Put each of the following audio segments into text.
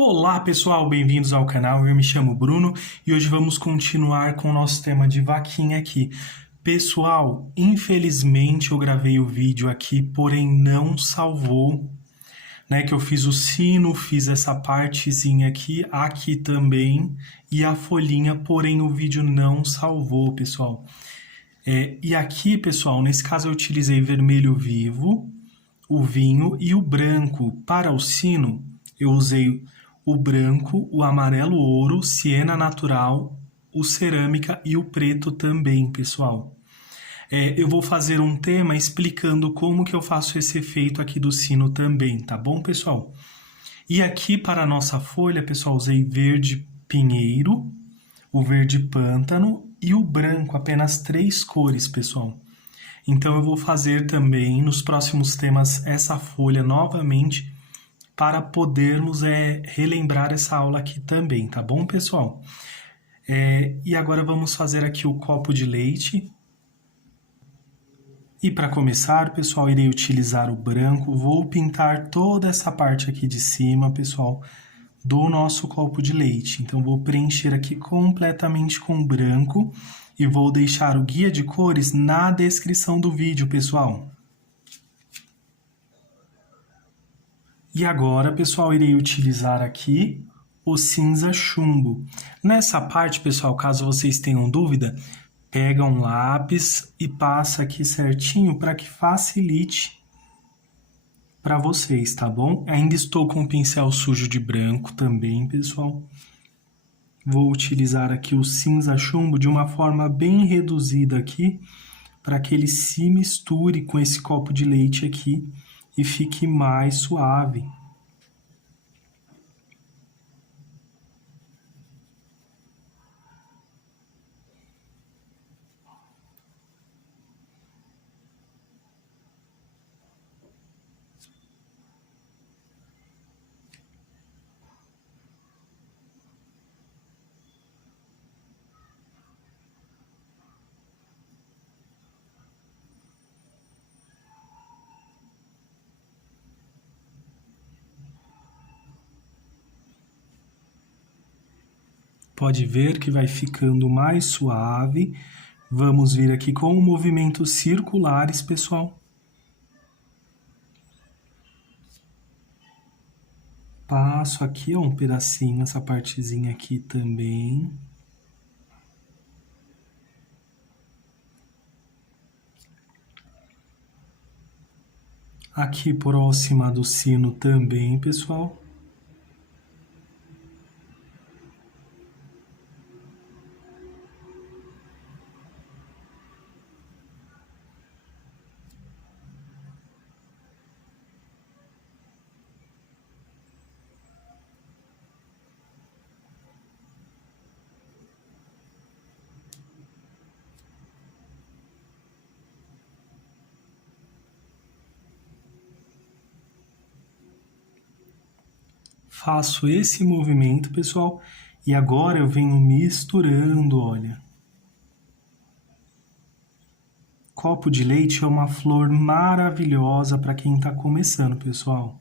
Olá pessoal, bem-vindos ao canal, eu me chamo Bruno e hoje vamos continuar com o nosso tema de vaquinha aqui. Pessoal, infelizmente eu gravei o vídeo aqui, porém não salvou, né, que eu fiz o sino, fiz essa partezinha aqui também e a folhinha, porém o vídeo não salvou, pessoal. E aqui, pessoal, nesse caso eu utilizei vermelho vivo, o vinho e o branco. Para o sino, eu usei o branco, o amarelo ouro, siena natural, o cerâmica e o preto também, pessoal. Eu vou fazer um tema explicando como que eu faço esse efeito aqui do sino também, tá bom, pessoal? E aqui para a nossa folha, pessoal, usei verde pinheiro, o verde pântano e o branco, apenas 3 cores, pessoal. Então eu vou fazer também nos próximos temas essa folha novamente para podermos relembrar essa aula aqui também, tá bom, pessoal? E agora vamos fazer aqui o copo de leite. E para começar, pessoal, irei utilizar o branco. Vou pintar toda essa parte aqui de cima, pessoal, do nosso copo de leite. Então vou preencher aqui completamente com branco e vou deixar o guia de cores na descrição do vídeo, pessoal. E agora, pessoal, irei utilizar aqui o cinza chumbo. Nessa parte, pessoal, caso vocês tenham dúvida, pega um lápis e passa aqui certinho para que facilite para vocês, tá bom? Ainda estou com o pincel sujo de branco também, pessoal. Vou utilizar aqui o cinza chumbo de uma forma bem reduzida aqui, para que ele se misture com esse copo de leite aqui e fique mais suave. Pode ver que vai ficando mais suave. Vamos vir aqui com movimentos circulares, pessoal. Passo aqui, ó, um pedacinho, essa partezinha aqui também. Aqui próxima do sino também, pessoal. Faço esse movimento, pessoal, e agora eu venho misturando, olha. Copo de leite é uma flor maravilhosa para quem está começando, pessoal.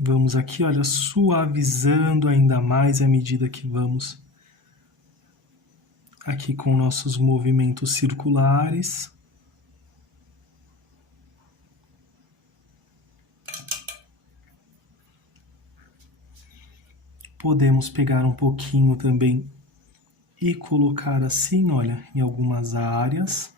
Vamos aqui, olha, suavizando ainda mais à medida que vamos aqui com nossos movimentos circulares. Podemos pegar um pouquinho também e colocar assim, olha, em algumas áreas.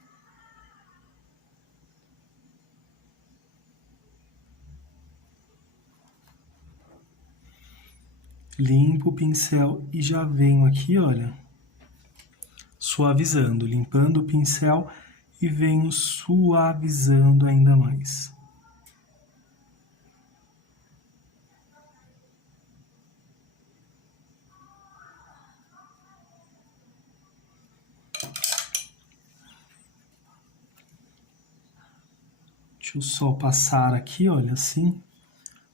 Limpo o pincel e já venho aqui, olha, suavizando, limpando o pincel e venho suavizando ainda mais. Deixa eu só passar aqui, olha, assim,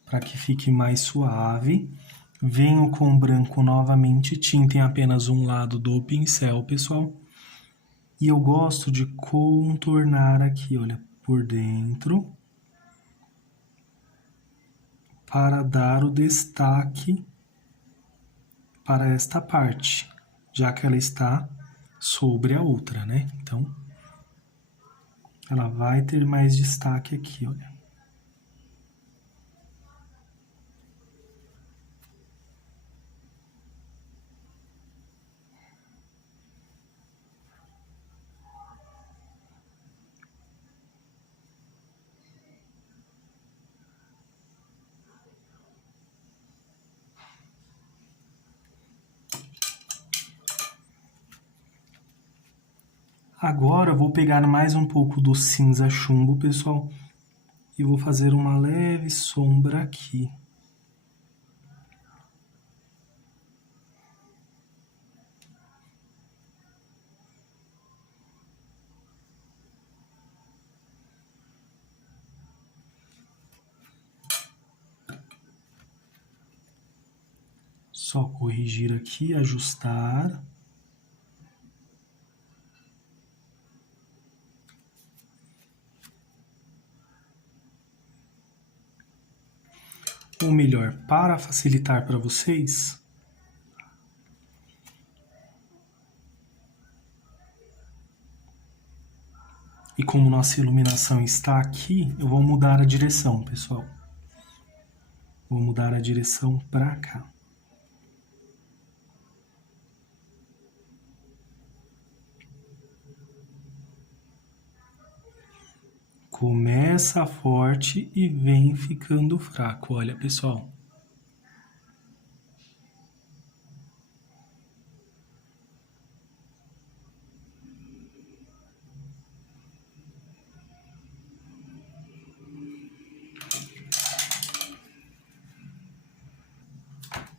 para que fique mais suave. Venho com o branco novamente, tinta em apenas um lado do pincel, pessoal. E eu gosto de contornar aqui, olha, por dentro. para dar o destaque para esta parte, já que ela está sobre a outra, né? Então, ela vai ter mais destaque aqui, olha. Agora eu vou pegar mais um pouco do cinza chumbo, pessoal, e vou fazer uma leve sombra aqui. Só corrigir aqui, ajustar. Ou melhor, para facilitar para vocês, e como nossa iluminação está aqui, eu vou mudar a direção, pessoal. Vou mudar a direção para cá. Começa forte e vem ficando fraco. Olha, pessoal.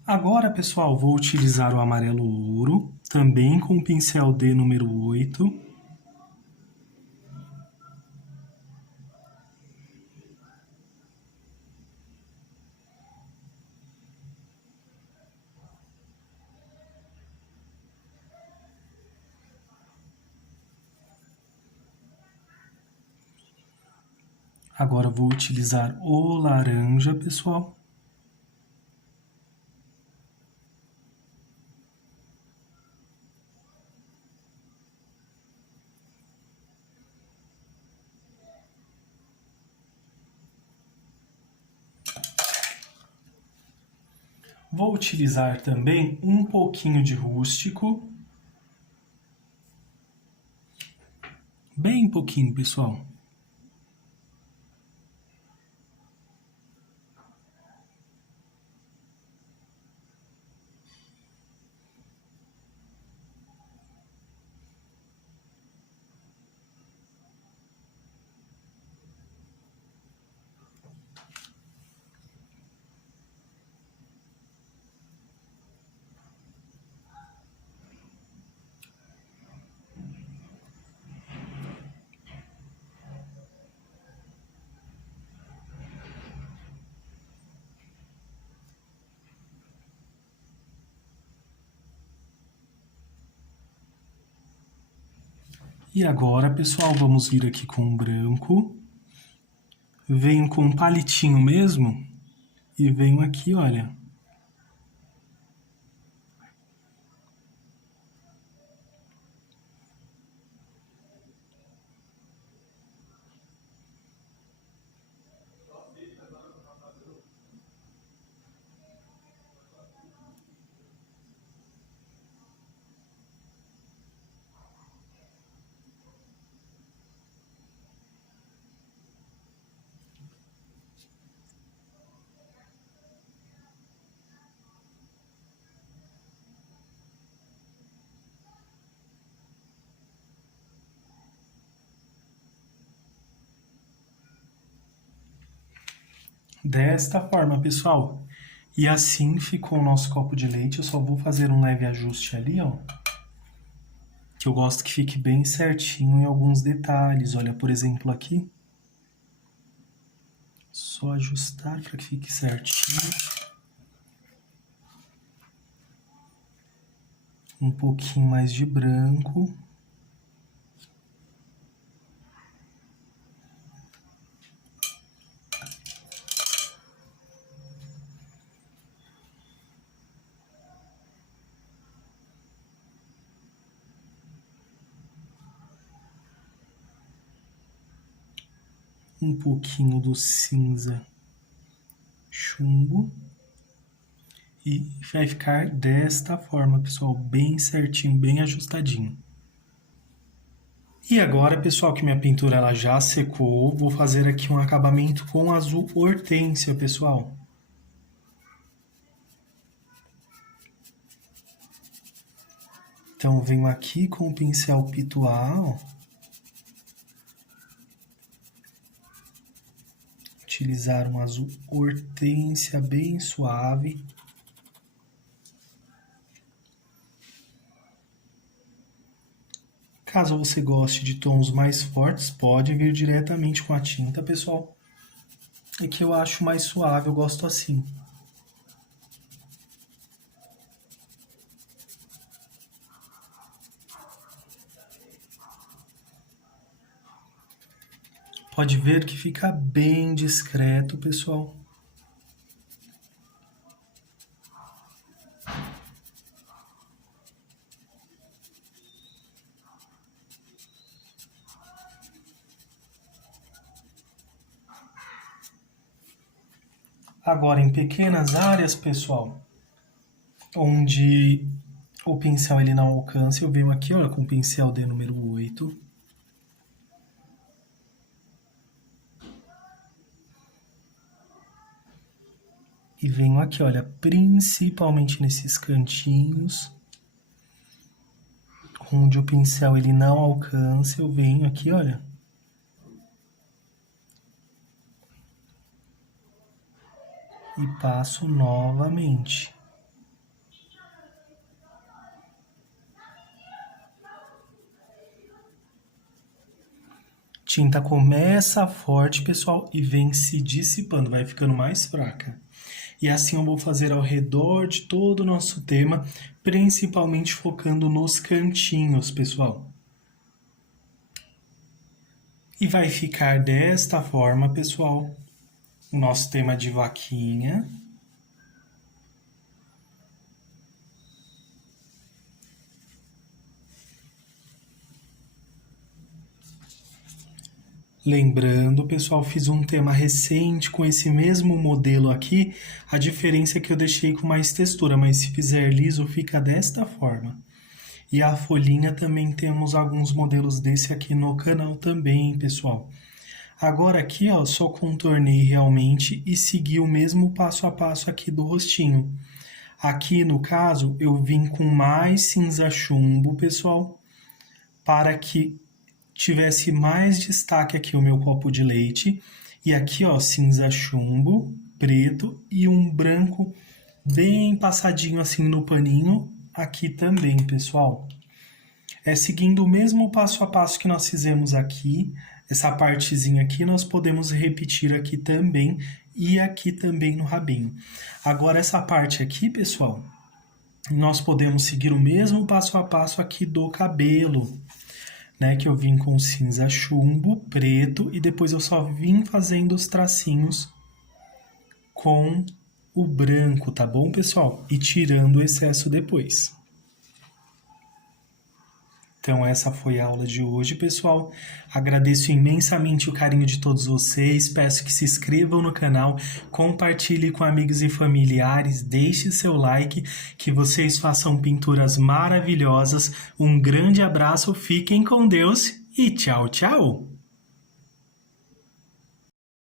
Agora, pessoal, vou utilizar o amarelo ouro, também com o pincel D número 8. Agora vou utilizar o laranja, pessoal. Vou utilizar também um pouquinho de rústico. Bem pouquinho, pessoal. E agora, pessoal, vamos vir aqui com o branco. Venho com um palitinho mesmo e venho aqui, olha. Desta forma, pessoal. E assim ficou o nosso copo de leite. Eu só vou fazer um leve ajuste ali, ó. Que eu gosto que fique bem certinho em alguns detalhes. Olha, por exemplo, aqui. Só ajustar para que fique certinho. Um pouquinho mais de branco. um pouquinho do cinza chumbo e vai ficar desta forma, pessoal, bem certinho, bem ajustadinho. E agora, pessoal, que minha pintura ela já secou, vou fazer aqui um acabamento com azul hortênsia, pessoal. Então, venho aqui com o pincel pituá, ó. Utilizar um azul hortênsia bem suave. Caso você goste de tons mais fortes, pode vir diretamente com a tinta, pessoal. É que eu acho mais suave, eu gosto assim. Pode ver que fica bem discreto, pessoal. Agora, em pequenas áreas, pessoal, onde o pincel ele não alcança, eu venho aqui, olha, com o pincel de número 8. E venho aqui, olha, principalmente nesses cantinhos, onde o pincel ele não alcança, eu venho aqui, olha. E passo novamente. Tinta começa forte, pessoal, e vem se dissipando, vai ficando mais fraca. E assim eu vou fazer ao redor de todo o nosso tema, principalmente focando nos cantinhos, pessoal. E vai ficar desta forma, pessoal, o nosso tema de vaquinha. Lembrando, pessoal, fiz um tema recente com esse mesmo modelo aqui, a diferença é que eu deixei com mais textura, mas se fizer liso fica desta forma. E a folhinha também temos alguns modelos desse aqui no canal também, pessoal. Agora aqui, ó, só contornei realmente e segui o mesmo passo a passo aqui do rostinho. Aqui, no caso, eu vim com mais cinza chumbo, pessoal, para que tivesse mais destaque aqui o meu copo de leite. E aqui, ó, cinza chumbo, preto e um branco bem passadinho assim no paninho. Aqui também, pessoal. É seguindo o mesmo passo a passo que nós fizemos aqui. Essa partezinha aqui nós podemos repetir aqui também e aqui também no rabinho. Agora essa parte aqui, pessoal, nós podemos seguir o mesmo passo a passo aqui do cabelo, né, que eu vim com cinza chumbo, preto, e depois eu só vim fazendo os tracinhos com o branco, tá bom, pessoal? E tirando o excesso depois. Então, essa foi a aula de hoje, pessoal. Agradeço imensamente o carinho de todos vocês. Peço que se inscrevam no canal, compartilhe com amigos e familiares, deixe seu like, que vocês façam pinturas maravilhosas. Um grande abraço, fiquem com Deus e tchau, tchau!